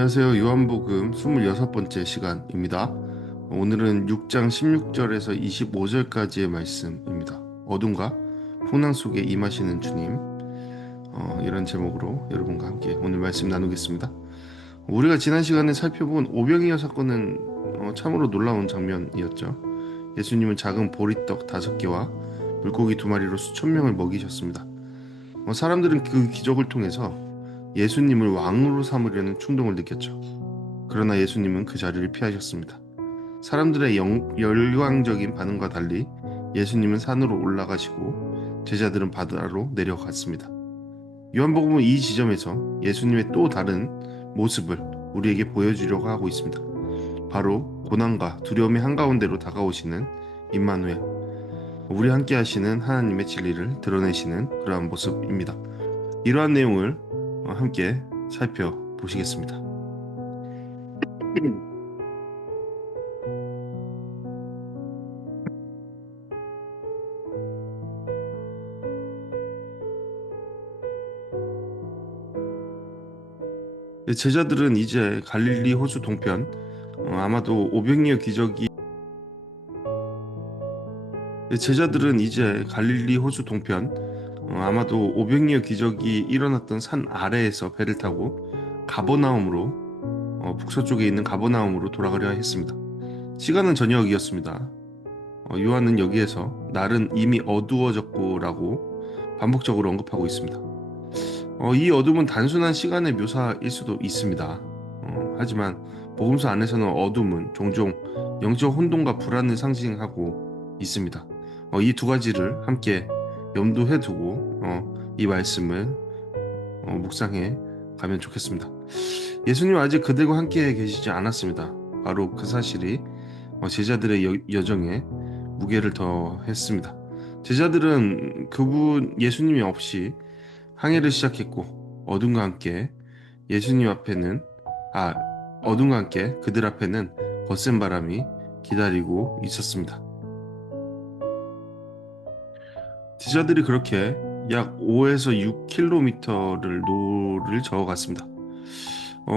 안녕하세요. 요한복음 26번째 시간입니다. 오늘은 6장 16절에서 25절까지의 말씀입니다. 어둠과 풍랑 속에 임하시는 주님, 이런 제목으로 여러분과 함께 오늘 말씀 나누겠습니다. 우리가 지난 시간에 살펴본 오병이어 사건은 참으로 놀라운 장면이었죠. 예수님은 작은 보리떡 5개와 물고기 2마리로 수천 명을 먹이셨습니다. 사람들은 그 기적을 통해서 예수님을 왕으로 삼으려는 충동을 느꼈죠. 그러나 예수님은 그 자리를 피하셨습니다. 사람들의 열광적인 반응과 달리 예수님은 산으로 올라가시고 제자들은 바다로 내려갔습니다. 요한복음은 이 지점에서 예수님의 또 다른 모습을 우리에게 보여주려고 하고 있습니다. 바로 고난과 두려움의 한가운데로 다가오시는 임마누엘, 우리 함께 하시는 하나님의 진리를 드러내시는 그러한 모습입니다. 이러한 내용을 함께 살펴보시겠습니다. 제자들은 이제 갈릴리 호수 동편, 아마도 오병이어 기적이 제자들은 이제 갈릴리 호수 동편, 아마도 오병이어 기적이 일어났던 산 아래에서 배를 타고 가버나움으로 북서쪽에 있는 가버나움으로 돌아가려 했습니다. 시간은 저녁이었습니다. 요한은 여기에서 날은 이미 어두워졌고라고 반복적으로 언급하고 있습니다. 이 어둠은 단순한 시간의 묘사일 수도 있습니다. 하지만 복음서 안에서는 어둠은 종종 영적 혼돈과 불안을 상징하고 있습니다. 이 두 가지를 함께 염두해 두고 이 말씀을 묵상해 가면 좋겠습니다. 예수님은 아직 그들과 함께 계시지 않았습니다. 바로 그 사실이 제자들의 여정에 무게를 더했습니다. 제자들은 그분 예수님이 없이 항해를 시작했고 어둠과 함께 예수님 앞에는 어둠과 함께 그들 앞에는 거센 바람이 기다리고 있었습니다. 제자들이 그렇게 약 5에서 6km를 노를 저어갔습니다.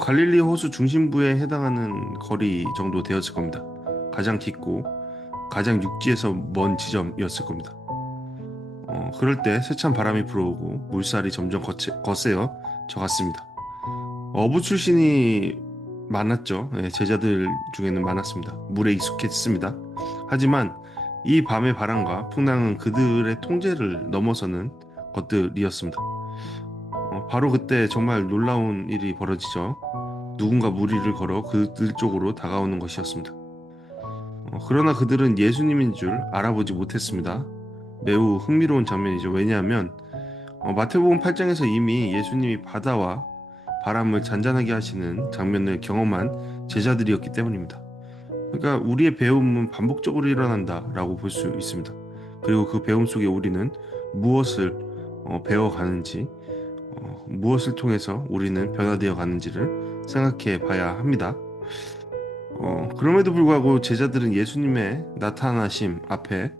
갈릴리 호수 중심부에 해당하는 거리 정도 되었을 겁니다. 가장 깊고 가장 육지에서 먼 지점이었을 겁니다. 그럴 때 세찬 바람이 불어오고 물살이 점점 거세어 져갔습니다. 어부 출신이 많았죠. 제자들 중에는 많았습니다. 물에 익숙했습니다. 하지만 이 밤의 바람과 풍랑은 그들의 통제를 넘어서는 것들이었습니다. 바로 그때 정말 놀라운 일이 벌어지죠. 누군가 무리를 걸어 그들 쪽으로 다가오는 것이었습니다. 그러나 그들은 예수님인 줄 알아보지 못했습니다. 매우 흥미로운 장면이죠. 왜냐하면 마태복음 8장에서 이미 예수님이 바다와 바람을 잔잔하게 하시는 장면을 경험한 제자들이었기 때문입니다. 그러니까 우리의 배움은 반복적으로 일어난다라고 볼 수 있습니다. 그리고 그 배움 속에 우리는 무엇을 배워가는지, 무엇을 통해서 우리는 변화되어 가는지를 생각해 봐야 합니다. 그럼에도 불구하고 제자들은 예수님의 나타나심 앞에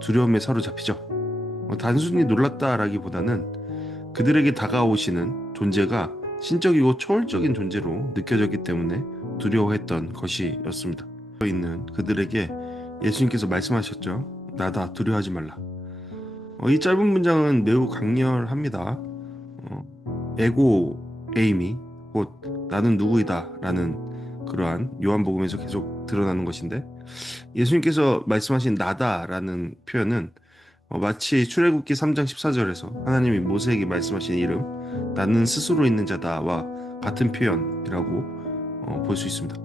두려움에 사로잡히죠. 단순히 놀랐다라기보다는 그들에게 다가오시는 존재가 신적이고 초월적인 존재로 느껴졌기 때문에 두려워했던 것이었습니다. 있는 그들에게 예수님께서 말씀하셨죠. 나다, 두려워하지 말라. 이 짧은 문장은 매우 강렬합니다. 에고 에임이 곧 나는 누구이다 라는 그러한 요한복음에서 계속 드러나는 것인데, 예수님께서 말씀하신 나다라는 표현은 마치 출애굽기 3장 14절에서 하나님이 모세에게 말씀하신 이름 나는 스스로 있는 자다와 같은 표현이라고 볼 수 있습니다.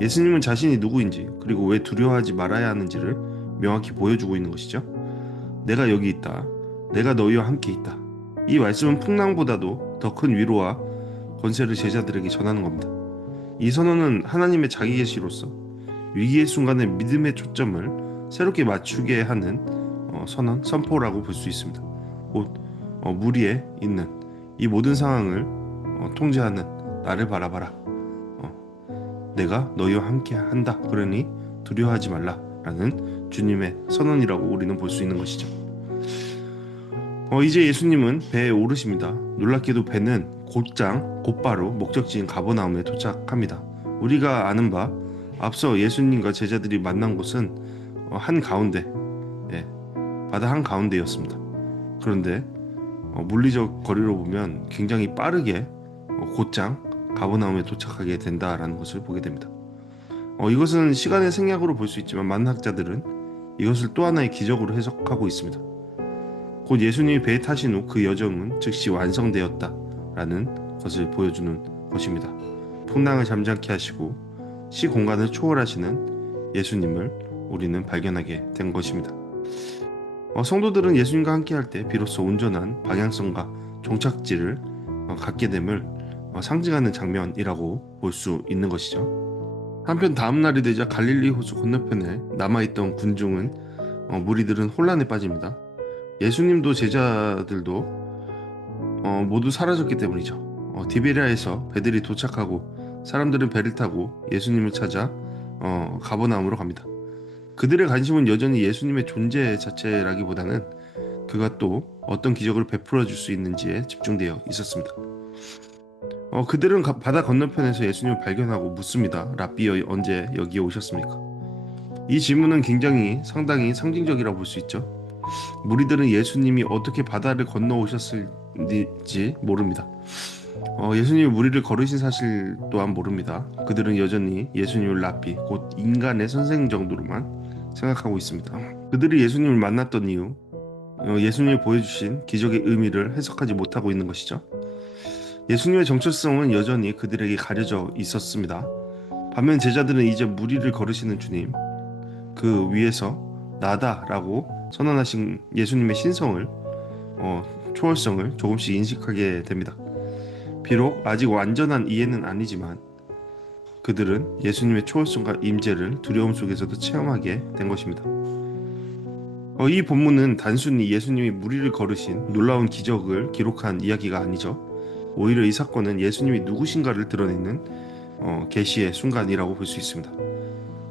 예수님은 자신이 누구인지 그리고 왜 두려워하지 말아야 하는지를 명확히 보여주고 있는 것이죠. 내가 여기 있다. 내가 너희와 함께 있다. 이 말씀은 풍랑보다도 더 큰 위로와 권세를 제자들에게 전하는 겁니다. 이 선언은 하나님의 자기 계시로서 위기의 순간에 믿음의 초점을 새롭게 맞추게 하는 선포라고 볼 수 있습니다. 곧 물 위에 있는 이 모든 상황을 통제하는 나를 바라봐라. 내가 너희와 함께 한다. 그러니 두려워하지 말라라는 주님의 선언이라고 우리는 볼 수 있는 것이죠. 이제 예수님은 배에 오르십니다. 놀랍게도 배는 곧바로 목적지인 가버나움에 도착합니다. 우리가 아는 바 앞서 예수님과 제자들이 만난 곳은 한가운데, 예, 바다 한가운데였습니다. 그런데 물리적 거리로 보면 굉장히 빠르게 곧장 가버나움에 도착하게 된다라는 것을 보게 됩니다. 이것은 시간의 생략으로 볼 수 있지만 많은 학자들은 이것을 또 하나의 기적으로 해석하고 있습니다. 곧 예수님이 배에 타신 후 그 여정은 즉시 완성되었다라는 것을 보여주는 것입니다. 풍랑을 잠잠케 하시고 시공간을 초월하시는 예수님을 우리는 발견하게 된 것입니다. 성도들은 예수님과 함께할 때 비로소 온전한 방향성과 종착지를 갖게 됨을 상징하는 장면이라고 볼 수 있는 것이죠. 한편 다음 날이 되자 갈릴리 호수 건너편에 남아있던 군중은 무리들은 혼란에 빠집니다. 예수님도 제자들도 모두 사라졌기 때문이죠. 디베리아에서 배들이 도착하고 사람들은 배를 타고 예수님을 찾아 가버나움으로 갑니다. 그들의 관심은 여전히 예수님의 존재 자체라기보다는 그가 또 어떤 기적을 베풀어 줄 수 있는지에 집중되어 있었습니다. 그들은 바다 건너편에서 예수님을 발견하고 묻습니다. 라삐여, 언제 여기에 오셨습니까? 이 질문은 상당히 상징적이라고 볼 수 있죠. 무리들은 예수님이 어떻게 바다를 건너 오셨을지 모릅니다. 예수님이 무리를 걸으신 사실 또한 모릅니다. 그들은 여전히 예수님을 라삐, 곧 인간의 선생 정도로만 생각하고 있습니다. 그들이 예수님을 만났던 이유, 예수님이 보여주신 기적의 의미를 해석하지 못하고 있는 것이죠. 예수님의 정체성은 여전히 그들에게 가려져 있었습니다. 반면 제자들은 이제 무리를 걸으시는 주님, 그 위에서 나다라고 선언하신 예수님의 신성을, 초월성을 조금씩 인식하게 됩니다. 비록 아직 완전한 이해는 아니지만 그들은 예수님의 초월성과 임재를 두려움 속에서도 체험하게 된 것입니다. 이 본문은 단순히 예수님이 무리를 걸으신 놀라운 기적을 기록한 이야기가 아니죠. 오히려 이 사건은 예수님이 누구신가를 드러내는 계시의 순간이라고 볼 수 있습니다.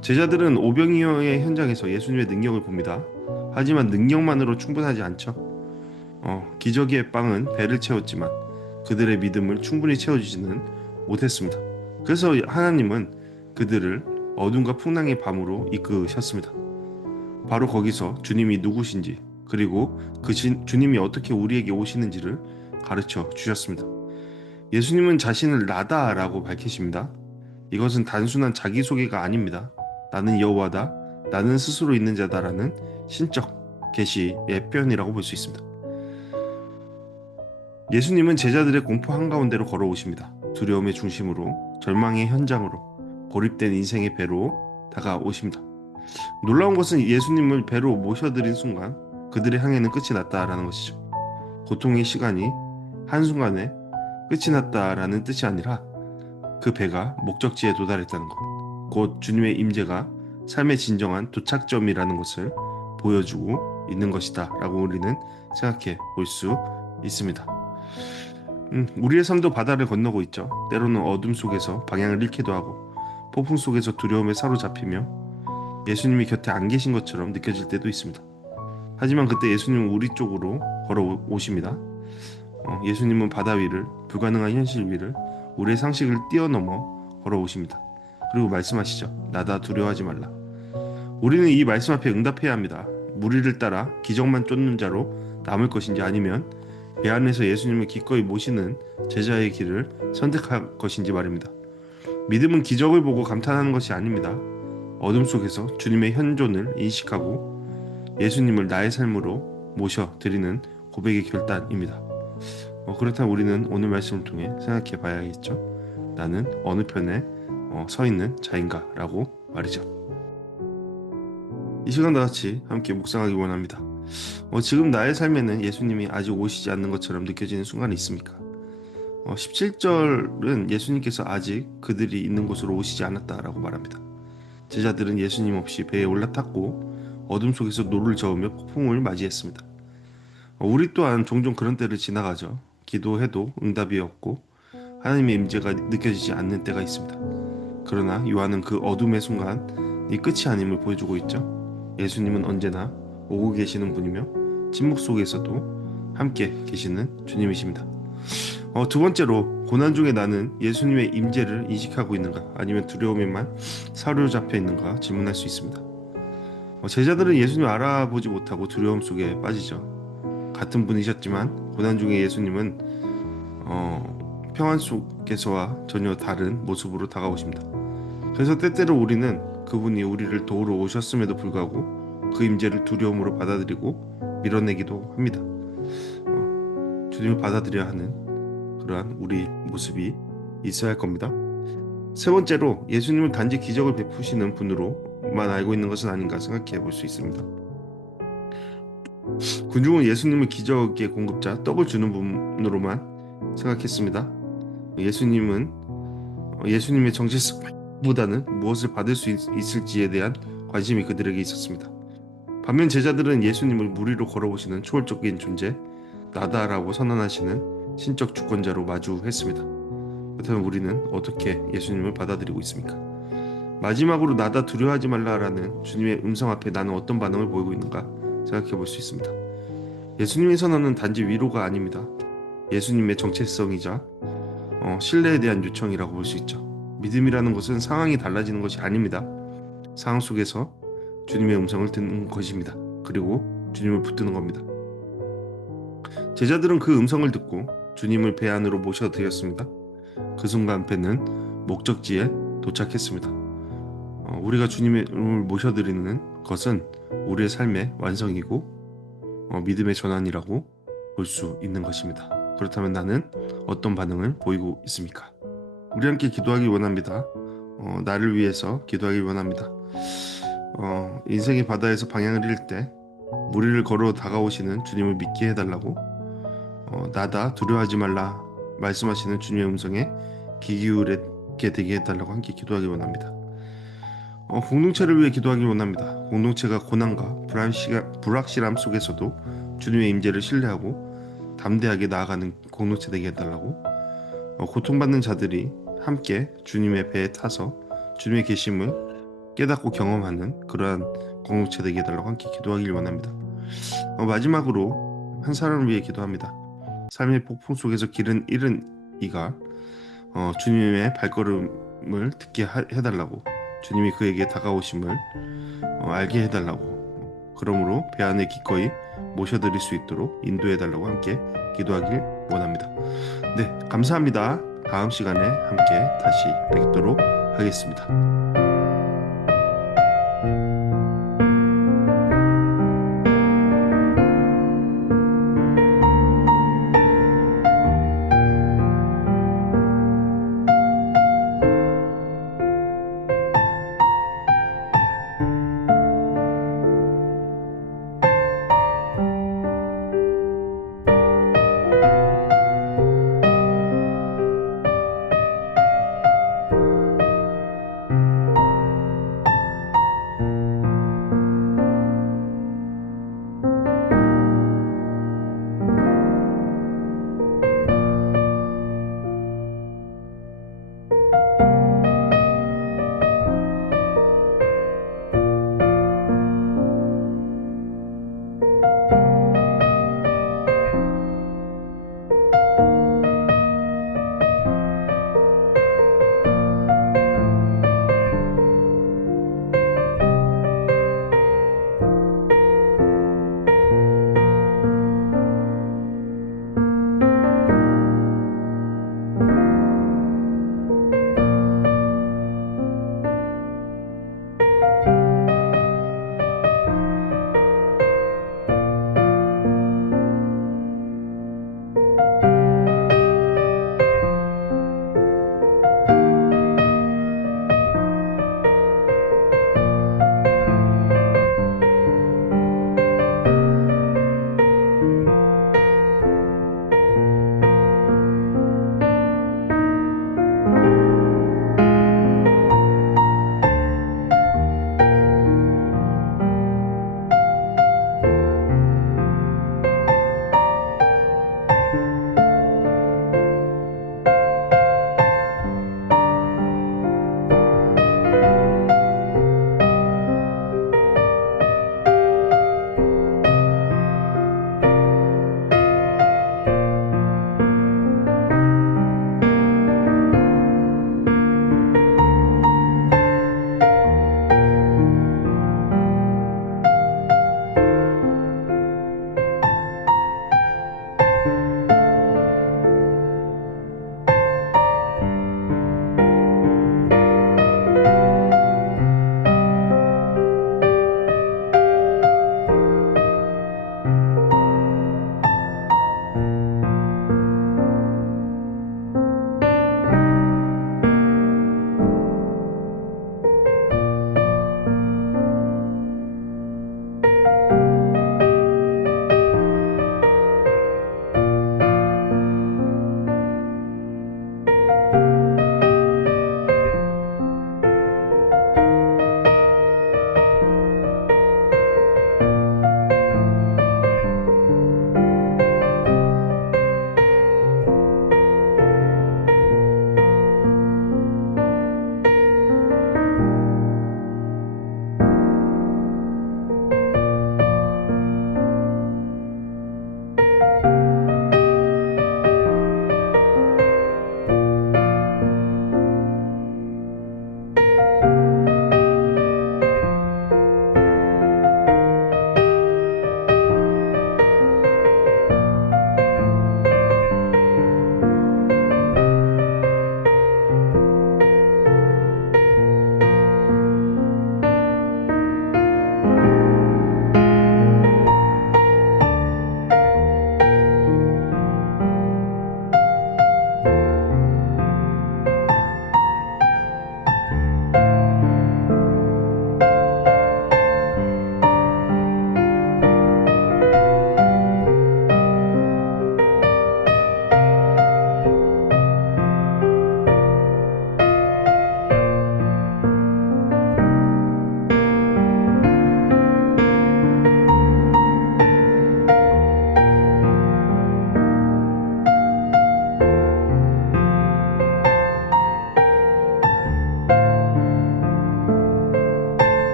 제자들은 오병이어의 현장에서 예수님의 능력을 봅니다. 하지만 능력만으로 충분하지 않죠. 기적의 빵은 배를 채웠지만 그들의 믿음을 충분히 채워주지는 못했습니다. 그래서 하나님은 그들을 어둠과 풍랑의 밤으로 이끄셨습니다. 바로 거기서 주님이 누구신지, 그리고 그 주님이 어떻게 우리에게 오시는지를 가르쳐 주셨습니다. 예수님은 자신을 나다라고 밝히십니다. 이것은 단순한 자기소개가 아닙니다. 나는 여호와다, 나는 스스로 있는 자다라는 신적 계시의 표현이라고 볼 수 있습니다. 예수님은 제자들의 공포 한가운데로 걸어오십니다. 두려움의 중심으로, 절망의 현장으로, 고립된 인생의 배로 다가오십니다. 놀라운 것은 예수님을 배로 모셔드린 순간 그들의 항해는 끝이 났다라는 것이죠. 고통의 시간이 한순간에 끝이 났다라는 뜻이 아니라 그 배가 목적지에 도달했다는 것, 곧 주님의 임재가 삶의 진정한 도착점이라는 것을 보여주고 있는 것이다 라고 우리는 생각해 볼 수 있습니다. 우리의 삶도 바다를 건너고 있죠. 때로는 어둠 속에서 방향을 잃기도 하고 폭풍 속에서 두려움에 사로잡히며 예수님이 곁에 안 계신 것처럼 느껴질 때도 있습니다. 하지만 그때 예수님은 우리 쪽으로 걸어오십니다. 예수님은 바다 위를, 불가능한 현실 위를, 우리의 상식을 뛰어넘어 걸어오십니다. 그리고 말씀하시죠. 나다, 두려워하지 말라. 우리는 이 말씀 앞에 응답해야 합니다. 무리를 따라 기적만 쫓는 자로 남을 것인지, 아니면 배 안에서 예수님을 기꺼이 모시는 제자의 길을 선택할 것인지 말입니다. 믿음은 기적을 보고 감탄하는 것이 아닙니다. 어둠 속에서 주님의 현존을 인식하고 예수님을 나의 삶으로 모셔드리는 고백의 결단입니다. 그렇다면 우리는 오늘 말씀을 통해 생각해 봐야겠죠. 나는 어느 편에 서 있는 자인가 라고 말이죠. 이 시간 다같이 함께 묵상하기 원합니다. 지금 나의 삶에는 예수님이 아직 오시지 않는 것처럼 느껴지는 순간이 있습니까? 17절은 예수님께서 아직 그들이 있는 곳으로 오시지 않았다라고 말합니다. 제자들은 예수님 없이 배에 올라탔고 어둠 속에서 노를 저으며 폭풍을 맞이했습니다. 우리 또한 종종 그런 때를 지나가죠. 기도해도 응답이 없고 하나님의 임재가 느껴지지 않는 때가 있습니다. 그러나 요한은 그 어둠의 순간이 끝이 아님을 보여주고 있죠. 예수님은 언제나 오고 계시는 분이며 침묵 속에서도 함께 계시는 주님이십니다. 두 번째로 고난 중에 나는 예수님의 임재를 인식하고 있는가 아니면 두려움에만 사로잡혀 있는가 질문할 수 있습니다. 제자들은 예수님을 알아보지 못하고 두려움 속에 빠지죠. 같은 분이셨지만 고난 중에 예수님은 평안 속에서와 전혀 다른 모습으로 다가오십니다. 그래서 때때로 우리는 그분이 우리를 도우러 오셨음에도 불구하고 그 임재를 두려움으로 받아들이고 밀어내기도 합니다. 주님을 받아들여야 하는 그러한 우리 모습이 있어야 할 겁니다. 세 번째로 예수님은 단지 기적을 베푸시는 분으로만 알고 있는 것은 아닌가 생각해 볼 수 있습니다. 군중은 예수님을 기적의 공급자, 떡을 주는 분으로만 생각했습니다. 예수님의 정체성보다는 무엇을 받을 수 있을지에 대한 관심이 그들에게 있었습니다. 반면 제자들은 예수님을 무리로 걸어오시는 초월적인 존재, 나다라고 선언하시는 신적 주권자로 마주했습니다. 그렇다면 우리는 어떻게 예수님을 받아들이고 있습니까? 마지막으로 나다 두려워하지 말라라는 주님의 음성 앞에 나는 어떤 반응을 보이고 있는가 생각해 볼 수 있습니다. 예수님의 선언은 단지 위로가 아닙니다. 예수님의 정체성이자 신뢰에 대한 요청이라고 볼 수 있죠. 믿음이라는 것은 상황이 달라지는 것이 아닙니다. 상황 속에서 주님의 음성을 듣는 것입니다. 그리고 주님을 붙드는 겁니다. 제자들은 그 음성을 듣고 주님을 배 안으로 모셔드렸습니다. 그 순간 배는 목적지에 도착했습니다. 우리가 주님을 모셔드리는 것은 우리의 삶의 완성이고 믿음의 전환이라고 볼 수 있는 것입니다. 그렇다면 나는 어떤 반응을 보이고 있습니까? 우리 함께 기도하기 원합니다. 나를 위해서 기도하기 원합니다. 인생의 바다에서 방향을 잃을 때 무리를 걸어 다가오시는 주님을 믿게 해달라고 나다 두려워하지 말라 말씀하시는 주님의 음성에 귀 기울이게 되게 해달라고 함께 기도하기 원합니다. 공동체를 위해 기도하기 원합니다. 공동체가 고난과 불확실함 속에서도 주님의 임재를 신뢰하고 담대하게 나아가는 공동체 되게 해달라고 고통받는 자들이 함께 주님의 배에 타서 주님의 계심을 깨닫고 경험하는 그러한 공동체 되게 해달라고 함께 기도하길 원합니다. 마지막으로 한 사람을 위해 기도합니다. 삶의 폭풍 속에서 길은 잃은 이가 주님의 발걸음을 듣게 해달라고 주님이 그에게 다가오심을 알게 해달라고 그러므로 배 안에 기꺼이 모셔드릴 수 있도록 인도해달라고 함께 기도하길 원합니다. 네, 감사합니다. 다음 시간에 함께 다시 뵙도록 하겠습니다.